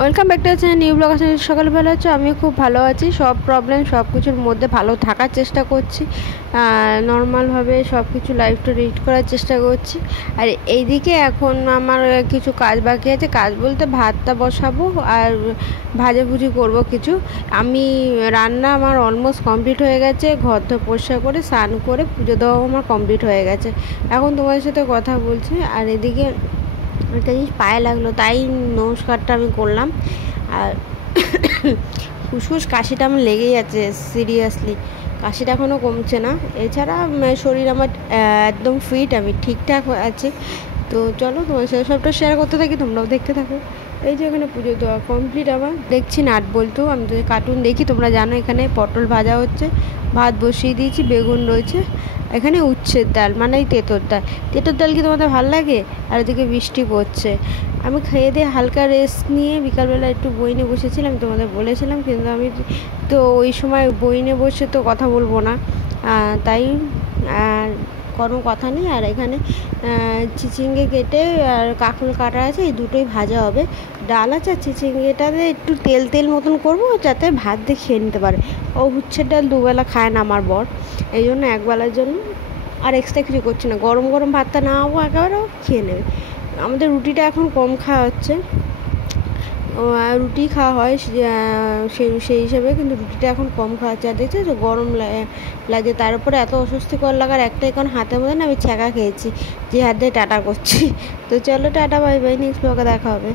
Welcome back to channel new blog. আসলে সকালে ভালো আছো? আমি খুব ভালো আছি। সব প্রবলেম সব কিছুর মধ্যে ভালো থাকার চেষ্টা করছি, নর্মালভাবে সব কিছু লাইফটা লিড করার চেষ্টা করছি। আর এইদিকে এখন আমার কিছু কাজ বাকি আছে, কাজ বলতে ভাতটা বসাবো আর ভাজাভুজি করব কিছু। আমি রান্না আমার অলমোস্ট কমপ্লিট হয়ে গেছে, ঘর ধর পরিষ্কার করে স্নান করে পুজো দেওয়াও আমার কমপ্লিট হয়ে গেছে। এখন তোমাদের সাথে কথা বলছি। আর এদিকে একটা জিনিস পায়ে লাগলো, তাই নমস্কারটা আমি করলাম। আর ফুসফুস কাশিটা আমার লেগেই আছে, সিরিয়াসলি কাশিটা এখনও কমছে না। এছাড়া শরীর আমার একদম ফিট, আমি ঠিকঠাক আছে। তো চলো তোমার সাথে সবটা শেয়ার করতে থাকি, তোমরাও দেখতে থাকো। এই যে এখানে পুজো দেওয়া কমপ্লিট আমার, দেখছি নাট বলতেও। আমি তো কার্টুন দেখি, তোমরা জানো। এখানে পটল ভাজা হচ্ছে, ভাত বসিয়ে দিয়েছি, বেগুন রয়েছে, এখানে উচ্ছের ডাল মানে এই তেঁতোর ডাল। তেঁতোর ডাল কি তোমাদের ভালো লাগে? আর এদিকে বৃষ্টি পড়ছে। আমি খেয়ে দিয়ে হালকা রেস্ট নিয়ে বিকালবেলা একটু বই নিয়ে বসেছিলাম, তোমাদের বলেছিলাম। কিন্তু আমি তো ওই সময় বই নিয়ে বসে তো কথা বলবো না, তাই আর কোনো কথা নেই। আর এখানে চিচিঙ্গে কেটে আর কাঁকরোল কাটা আছে, এই দুটোই ভাজা হবে। ডাল আছে, আর চিচিঙ্গেটাতে একটু তেল তেল মতন করবো, যাতে ভাত দিয়ে খেয়ে নিতে পারে। ও উচ্ছের ডাল দুবেলা খায় না আমার বর, এই জন্য একবেলার জন্য আর এক্সট্রা কিছু করছি না। গরম গরম ভাতটা না হবো, একেবারেও খেয়ে নেবে। আমাদের রুটিটা এখন কম খাওয়া হচ্ছে, রুটি খাওয়া হয় সেই হিসেবে, কিন্তু রুটিটা এখন কম খাওয়া হচ্ছে। আর দেখছি তো গরম লাগে, তার উপরে এত অস্বস্তিকর লাগার একটাই কারণ, হাতের মধ্যে না আমি ছ্যাঁকা খেয়েছি, যে হাত দিয়ে টাটা করছি। তো চলো টাটা, বাই বাই, নেক্সট ব্লগে দেখা হবে।